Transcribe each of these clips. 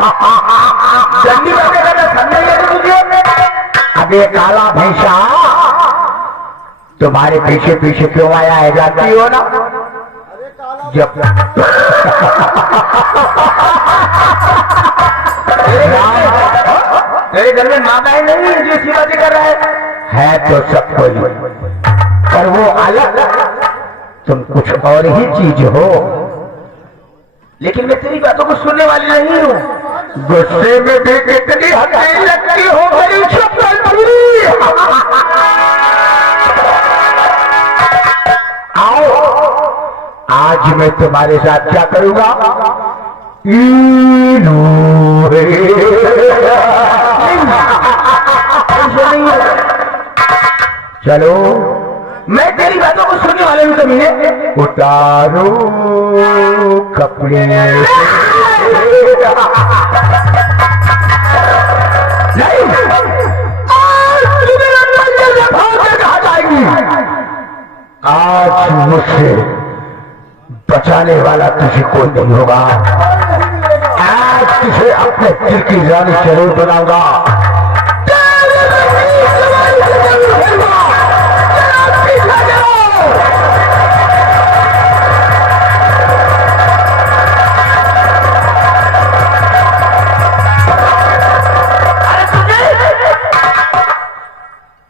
जल्दी बातें करना समझ नहीं तुझे। अब ये काला भैंसा तुम्हारे पीछे पीछे क्यों आया है जानती हो ना? जब तेरे घर में माता ही नहीं जो शिवाजी कर रहा है तो सब कोई, पर वो अलग, तुम कुछ और ही चीज हो। लेकिन मैं तेरी बातों को सुनने वाली नहीं हूँ। गुस्से में भी कितनी हंसी लगती हो मेरी छप्पन। आओ आज मैं तुम्हारे साथ क्या करूंगा? चलो मैं तेरी बातों को सुनने वाले हूं। कभी उतारो कपड़े नहीं, आज मुझसे बचाने वाला तुझे कोई नहीं होगा। आज तुझे अपने दिल की रानी जरूर बनाऊंगा।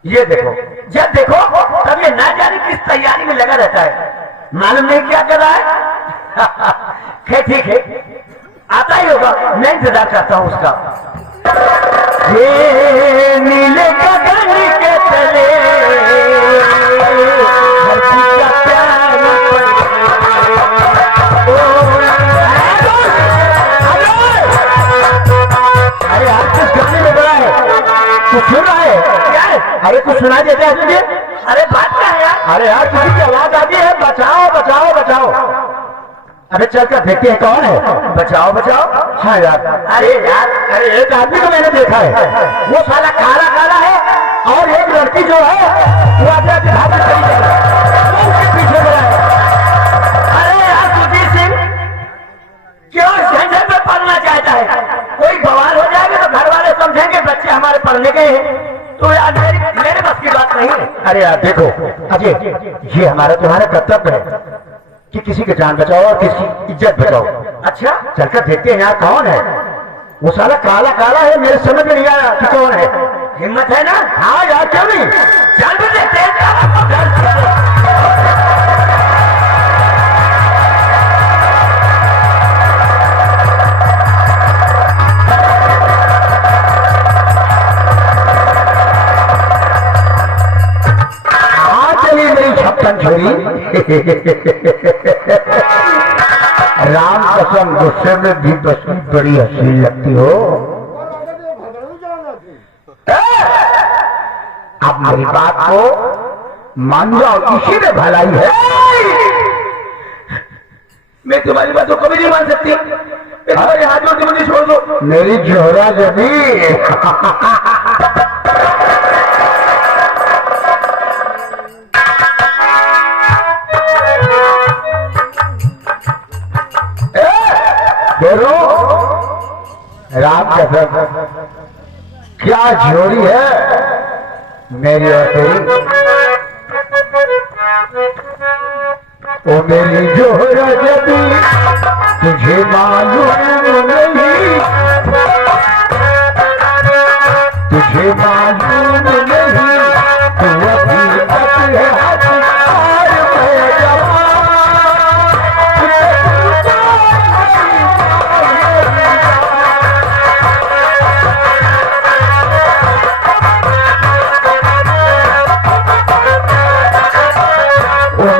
ये देखो, जब देखो तब ये ना जाने किस तैयारी में लगा रहता है, मालूम नहीं क्या कर रहा है। ठीक है, आता ही होगा, मैं इंतजार करता हूँ उसका। ये नीले गगन के तले धरती का प्यार, अरे आप किस गाने में बड़ा है? कुछ सुन रहा है क्या है? अरे कुछ सुना देता है तुझे? अरे बात क्या है यार? अरे यार किसी की आवाज आती है, बचाओ बचाओ बचाओ। अरे चल कर देखते हैं कौन है। बचाओ बचाओ। हाँ यार, अरे यार, अरे एक आदमी को मैंने देखा है, वो साला काला काला है, और एक लड़की जो है वो अपने हाथ में खड़ी है, वो उसके पीछे बड़ा है। अरे यार सुजीत सिंह क्यों झंझट में पढ़ना चाहता है? कोई बवाल हो जाएगा तो घर वाले समझेंगे बच्चे हमारे पढ़ने के हैं, तो यार मेरे बस की बात नहीं है। अरे यार देखो अजय, ये हमारा तुम्हारा कर्तव्य है कि किसी की जान बचाओ और किसी की इज्जत बचाओ। अच्छा चलकर देखते हैं यार कौन है वो साला काला काला है, मेरे समझ में नहीं आया कि कौन है। हिम्मत है ना? हाँ यार क्यों नहीं, चल भी देखते हैं। छोरी राम कसम गुस्से में भी बड़ी हंसी लगती हो। अब मेरी बात को मान जाओ, इसी में भलाई है। मैं तुम्हारी बात को कभी नहीं मान सकती, तुम्हारे हाथ जोड़ के मुझे छोड़ दो। मेरी जोहरा जबी राम कसम क्या जोड़ी है मेरी और तेरी। ओ मेरी जोहरा जबी तुझे मालूम नहीं, तुझे मालूम नहीं, तू अभी तक है हथियार में जवान।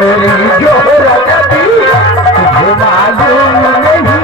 मेरी जोहरा जबी तुझे मालूम नहीं,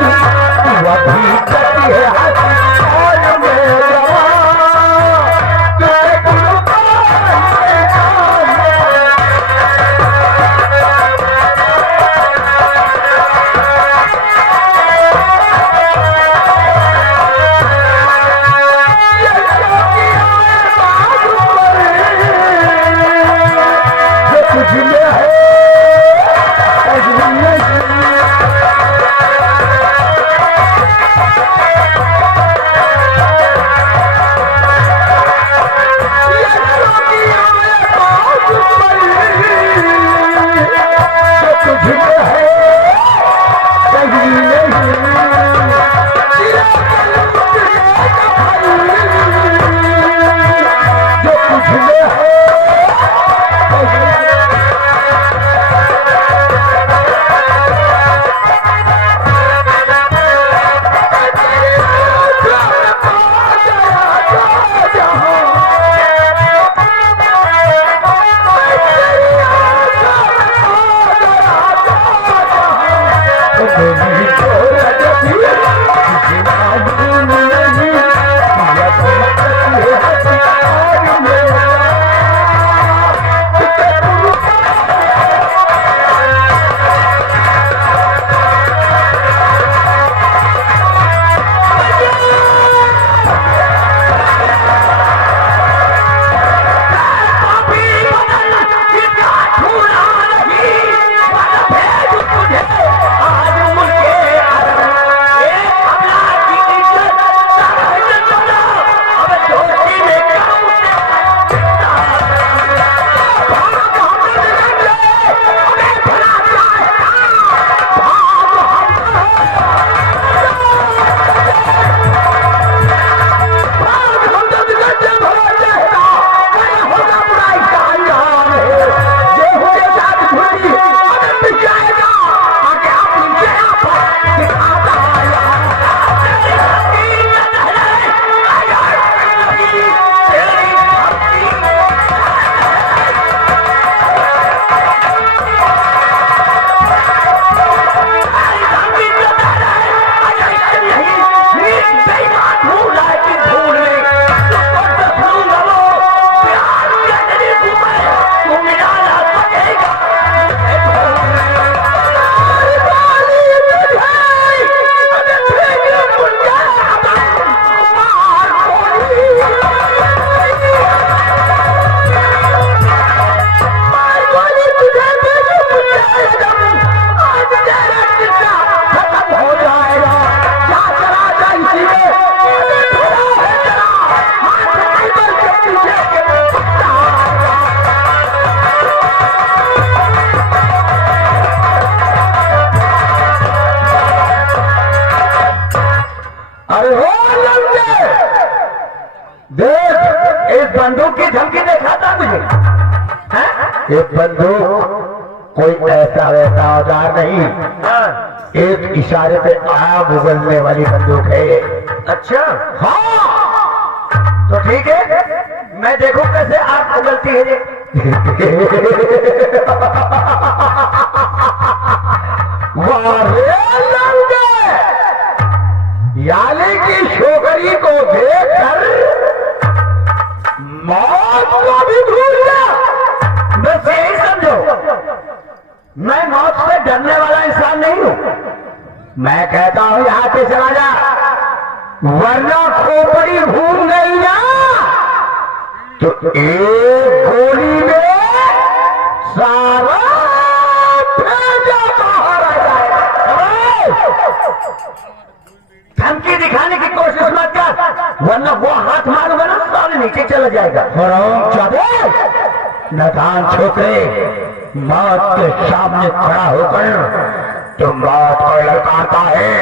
बंदूक कोई ऐसा वैसा औजार नहीं, एक इशारे पे आग उगलने वाली बंदूक है ये। अच्छा हाँ, तो ठीक है, मैं देखूं कैसे आग उगलती है ये। यानी कि छोकरी को देखकर मौत को भी भूल गया। बस यही समझो, मैं मौत से डरने वाला इंसान नहीं हूं। मैं कहता हूं यहां से चला जा, वरना खोपड़ी भूल गई ना तो एक गोली में सारा भेजा बाहर आ जाएगा। धमकी दिखाने की कोशिश मत कर, वरना वो हाथ मारूंगा ना सारे नीचे चला जाएगा। नादान छोकरे, मौत के सामने खड़ा होकर तो मौत को ललकारता है।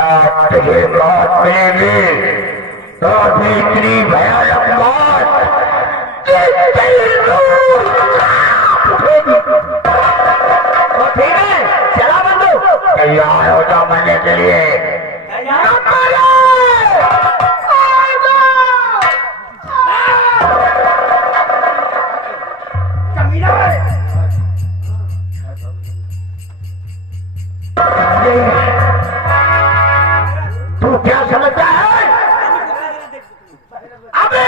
आज तुझे मौत मिलेगी तो भी इतनी भयानक मौत तो ठीक है, चला बंदूक, तैयार हो जाओ मरने के लिए। तू क्या समझता है? अबे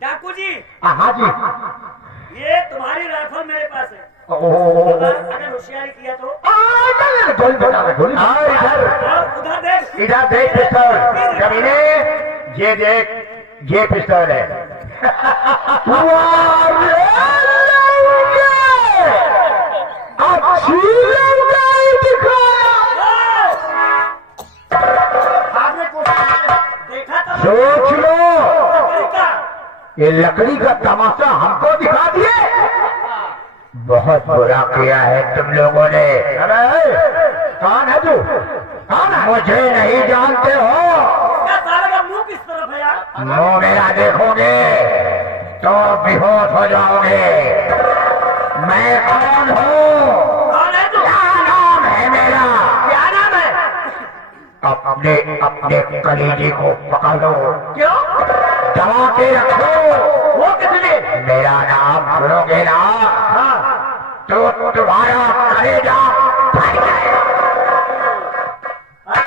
डाकू जी। हाँ जी, ये तुम्हारी राइफल मेरे पास है। अगर होशियारी किया तो उधर देख, इधर देख पिस्तौल। कमीने, ये देख, ये पिस्तौल है। अच्छी देखा तो सोच लो, देखा। ये लकड़ी का तमाशा हमको दिखा दिए। बहुत बुरा किया है तुम लोगों ने। अरे कौन है तू? कौन है? मुझे नहीं जानते हो। क्या सारे का मुंह किस तरफ है यार? मुंह मेरा देखोगे तो बेहोश हो जाओगे। मैं कौन हूँ? कौन है तू? क्या नाम है मेरा? क्या नाम है? अपने अपने कलेजे को पकड़ लो, क्यों? दबा के रखो। वो किसने? मेरा नाम सुनोगे ना तो तुम्हारा कलेजा